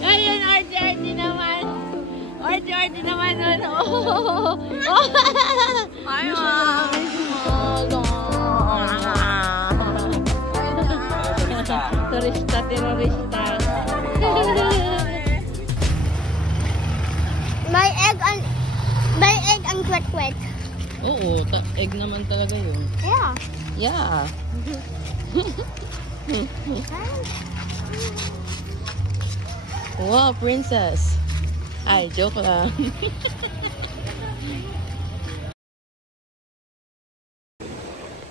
Ayun, orty naman. Orty naman nun. Oh. Ay, Terorista. May egg ang kwek-kwek. Oo, egg naman talaga yun. Yeah. Yeah. Wow, princess. Ay, joke lang.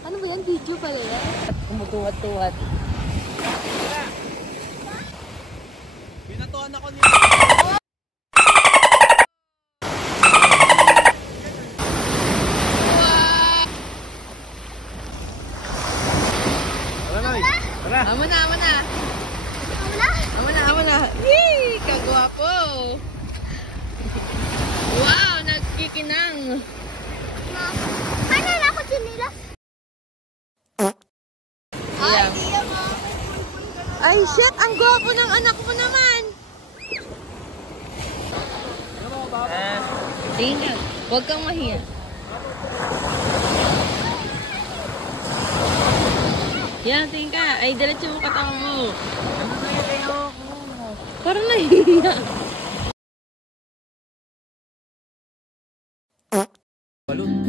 Ano ba yan? Video pala yan? Kumutuwat-tuwat. Pinatuan ako niya. Amo na. Yee! Kagwapo. Wow, nagkikinang. Ano na ako nila? Ay, shit! Ang gwapo ng anak mo naman! Tingnan. Huwag kang mahiya. Yan, tingin ka. Ay, diretso mo katawan mo. Parang nahiya. Balon.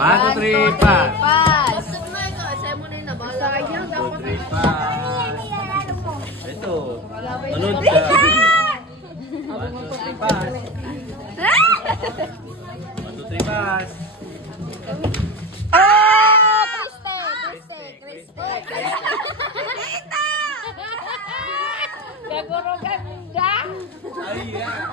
One, two, three, pass. Pass! 2, 3, pass. Ito. Manood ka. 1, 2, 3, pass. 1, 2, 3, pass. Gaguro ganda! Ay, yeah.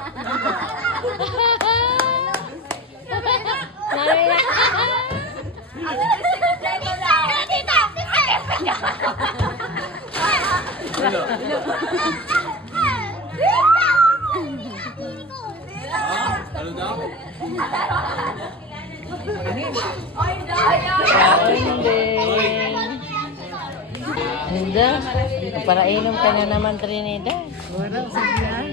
Ano? Ano daw? Hindi. Parainom ka na naman, Trinidad. Wala, sige na.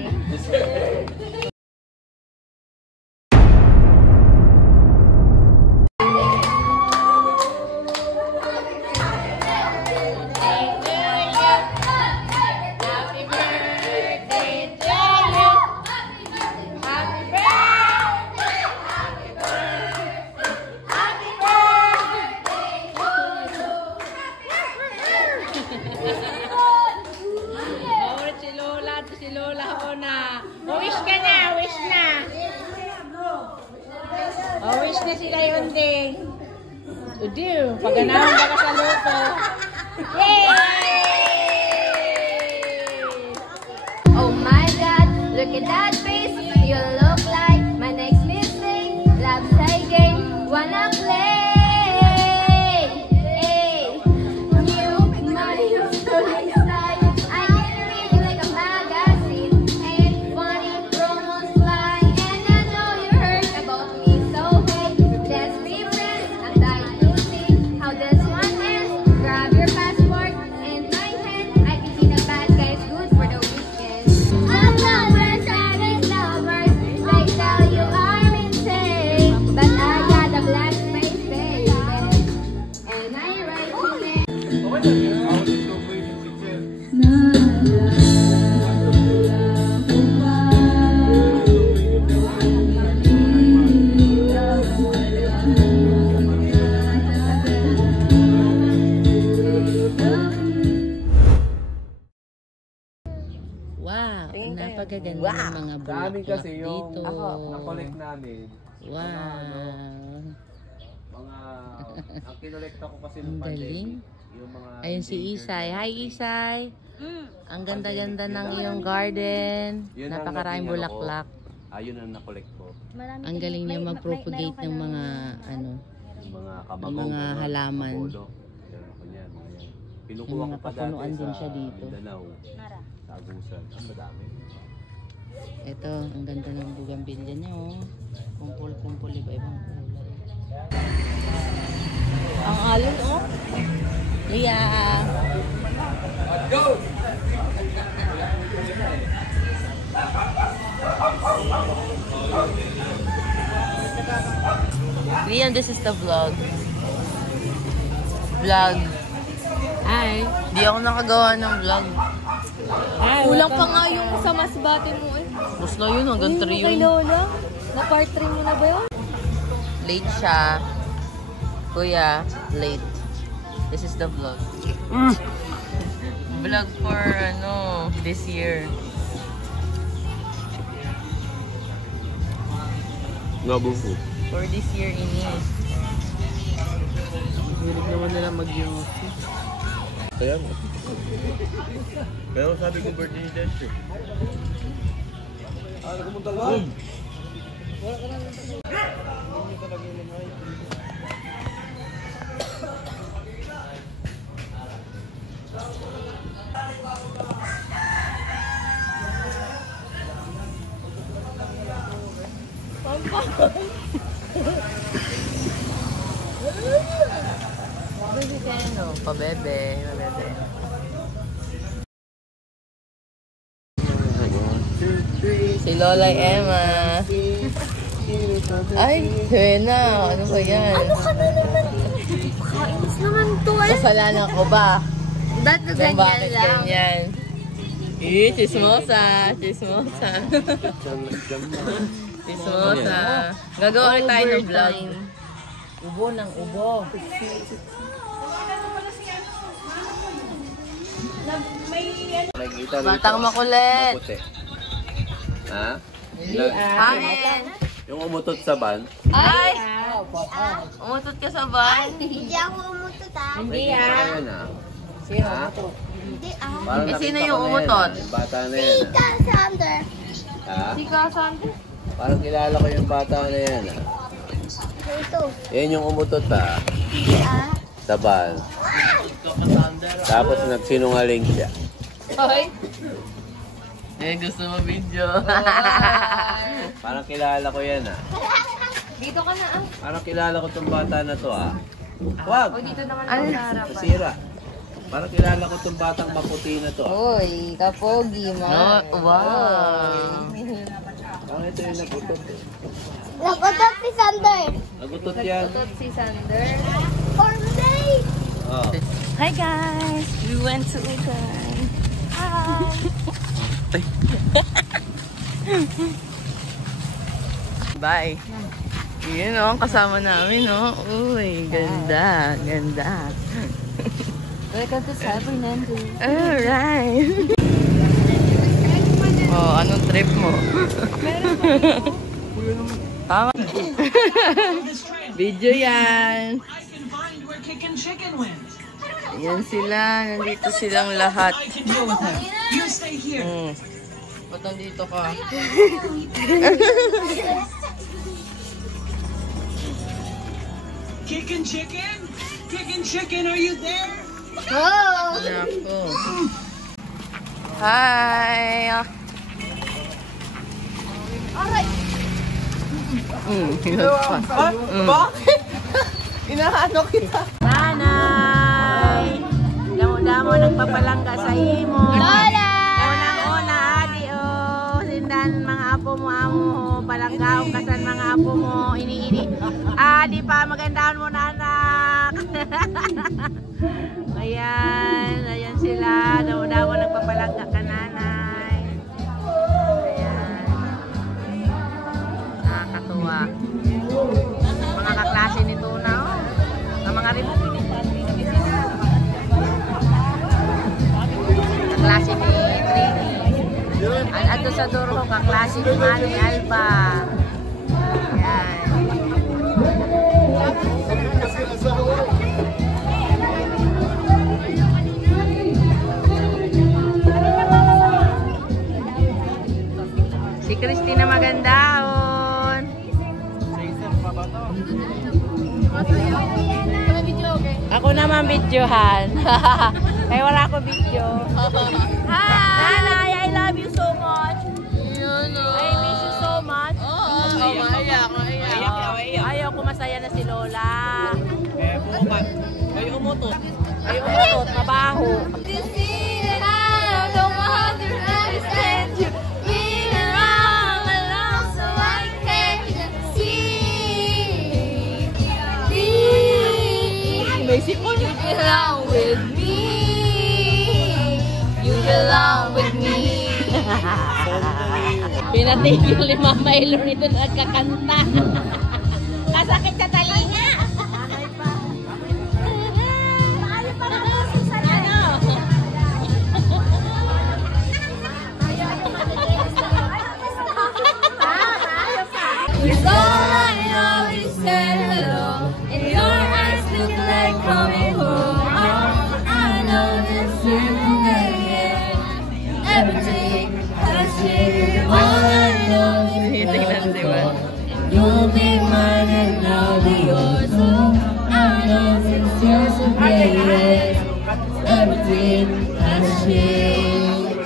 Si Lola Ona. Wish ka na, wish na. Wish na sila yun din. Udiw, paganahan ba ka sa luto? Yay! Oh my God, look at that face. You look like my next missing. Love say game, wanna play. Hey, new money, story style. I can read you like a magazine. Ain't funny, promos fly. And I know you heard about me, so hey, let's be friends. I'm dying to see how this one ends. Grab your passport and my hand. I can see the bad guys good for the weekend. I'm lovers, silent lovers. They tell you I'm insane, but I got a black face, baby, and I write your name. Wow, napakaganda ng mga Dami bulaklak kasi yung dito. na-collect namin. Wow. Mga, ang kinolekta ko kasi Ang nung galing. pandemic Yung mga Ayun si Isay. Hi, Isay. Mm. Ang ganda-ganda ng iyong garden. Yun ang Napakaraming naging ano ko. bulaklak. Ayun ang na-collect ko. Marami Ang galing niya mag-propagate ng mga ano, Yung mga ng kabagong. mga halaman. Kabodo. Meron ako niyan, mga yan. Pinukuha May mga ko pa dati kapunuan din sa siya dito. Mindanao. Nara. Sa Agusan. Ang madami. Ito, ang ganda ng bougainvillea niya, oh. Kumpul-kumpul, iba-ibang kulay. Ang alon, oh. Leah! Liam, this is the vlog. Vlog. Hi. Di ako nakagawa ng vlog. Kulang pa nga yung sa masbate mo eh. Mas na yun, hanggang 3 Kay yun. Lola? Na part 3 mo na ba yun? Late siya. Kuya, late. This is the vlog. Vlog for, ano, this year. Nabuko. For this year, ini. Hilig naman nila mag-yosi. Kaya mo. Pero sabi ko birthday ni Destro. Nagpumunta lang. Wala ka na. Hindi ka lagi naman. Pabebe ka, no? Pabebe. Pabebe. Si Lola Emma. Ay, Hena. Ano ba yan? Ano ka na naman? Kainis naman to eh. Kasalanan ko ba? Dati Kung ganyan bakit lang. ganyan? Chismosa. Chismosa. Chismosa. Gagawa ulit tayo ng vlog. Ubo ng ubo. Nakikita Batang makulit. Maputi. Ha? Kain. Yung umutot sa van. Ay! Umutot ka sa van? Hindi ako umutot ah. Hindi Ayan ah. Ha? Hindi ah. Parang Eh, sino nakita yung ko na umutot? yan, ah. Yung bata na yan. ah. Cassandra. Ha? Si Cassandra. Parang kilala ko yung bata na yan. Ah. Ito. Yan yung umutot ah. Hindi ah. Sa van. Tapos nagsinungaling siya. Hoy! Eh, gusto mo video. Parang kilala ko yan ah. Dito ka na ah. Parang kilala ko tong bata na to ah. Wag! O dito naman ako sa harapan. Nasira. Parang kilala ko tong batang maputi na to ah. Uy, kapogi mo. No, wow. Parang ito yung nagutot eh. Nagutot si Sander. Nagutot yan. Nagutot si Sander. Cornday! Oh. Hi guys! We went to Ugan. Hi! Bye! Yun o, kasama namin o. Uy, ganda, ganda. Welcome to San Fernando. Alright! Oh, anong trip mo? Tama. Video yan. Yan sila. Nandito silang lahat. Ba't nandito ka? Kickin' chicken? Kickin' chicken, are you there? Oh! Nako. Hi! Aray! Bakit? Inaano kita. Nanay! Damo-damo nagpapalangga sa imo. Lola! Unang-una, adi o. Sindan mga apo mo, amo. Palanggaong kasan mga apo mo. Ini-ini. Adi pa, magandaan mo na anak. Ayan. Ayan sila. Damo-damo nagpapalangga ka nanay. Ayan. Nakakatuwa. Mga kaklase nito na oh. Ang mga rin kaklase ni Trini. Ato sa Duro, kaklase ni Mani Alba. Yan. Ako naman videohan. Kaya wala ako video. Hi! Nanay, I love you so much. I miss you so much. Ayaw ko, masaya na si Lola. Ay, umutot. Ay, umutot, mabaho. You see that I don't know how to understand you. Been around alone so I can see. You belong with me. You belong with me. Pinatigil ni Mama Elo nito na nagkakanta. Kasakit sa talinga. Cause all I know is say hello, and your eyes look like coming home. I know this is everything has changed. All I know is you'll be mine and I'll be yours. I know since you're so great, everything has changed.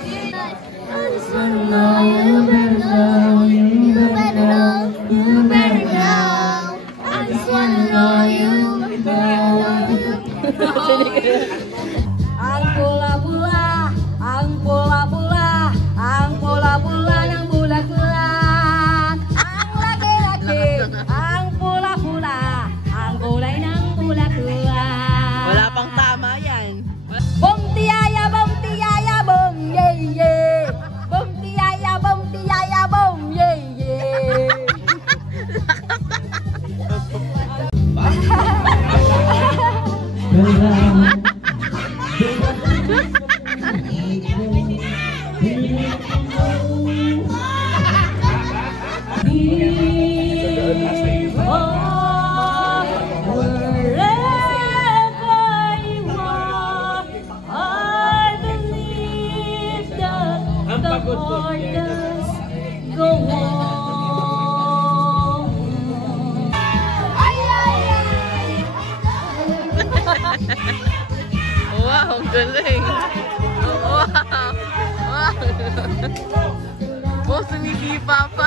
I just wanna know you better know, you better know, you better know. I just wanna know you better know. Ang pula-pula, ang pula-pula, ang pula-pula ng bulat-bulat. Ang laki-laki, ang pula-pula, ang kulay ng bulat-bulat. Wala pang tama yan. Bong tiyaya, bong, yeah, yeah. Bong tiyaya, bong, yeah, yeah. Wow, ang galing. Wow. Wow. Oh, sumikipa pa.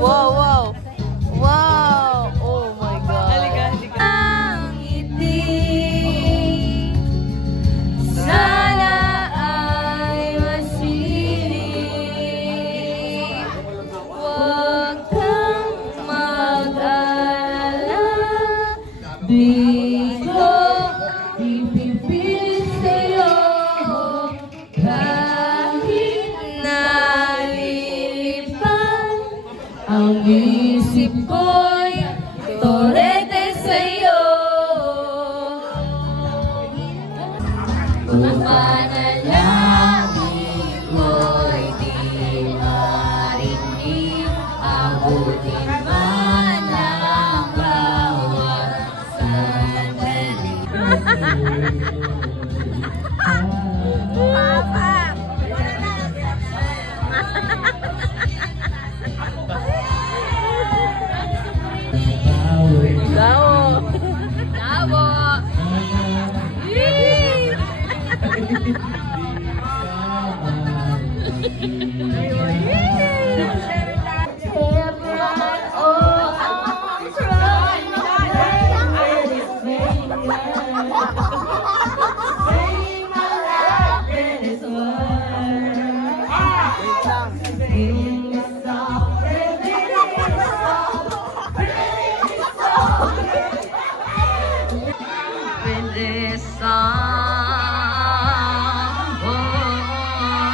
Wow, wow. Wow. Oh my God. Halika, halika. Ang ngiti, sana ay masinig. Huwag kang mag-alala, di ko ipipilit sa'yo kahit nalilipad. Ang isip ko'y torete sa'yo. Kung panalangin ko'y di marinig, abutin man ang bawat sandali. Papa! Dawo! Dawo! With this song, oh,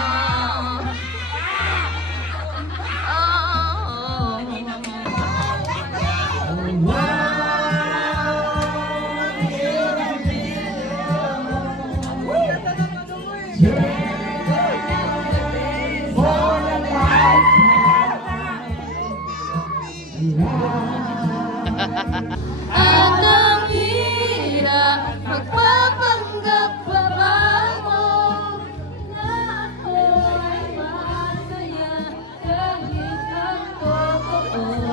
At ang hirap magpapanggap pa ba mo na ako'y masaya kahit ang totoo.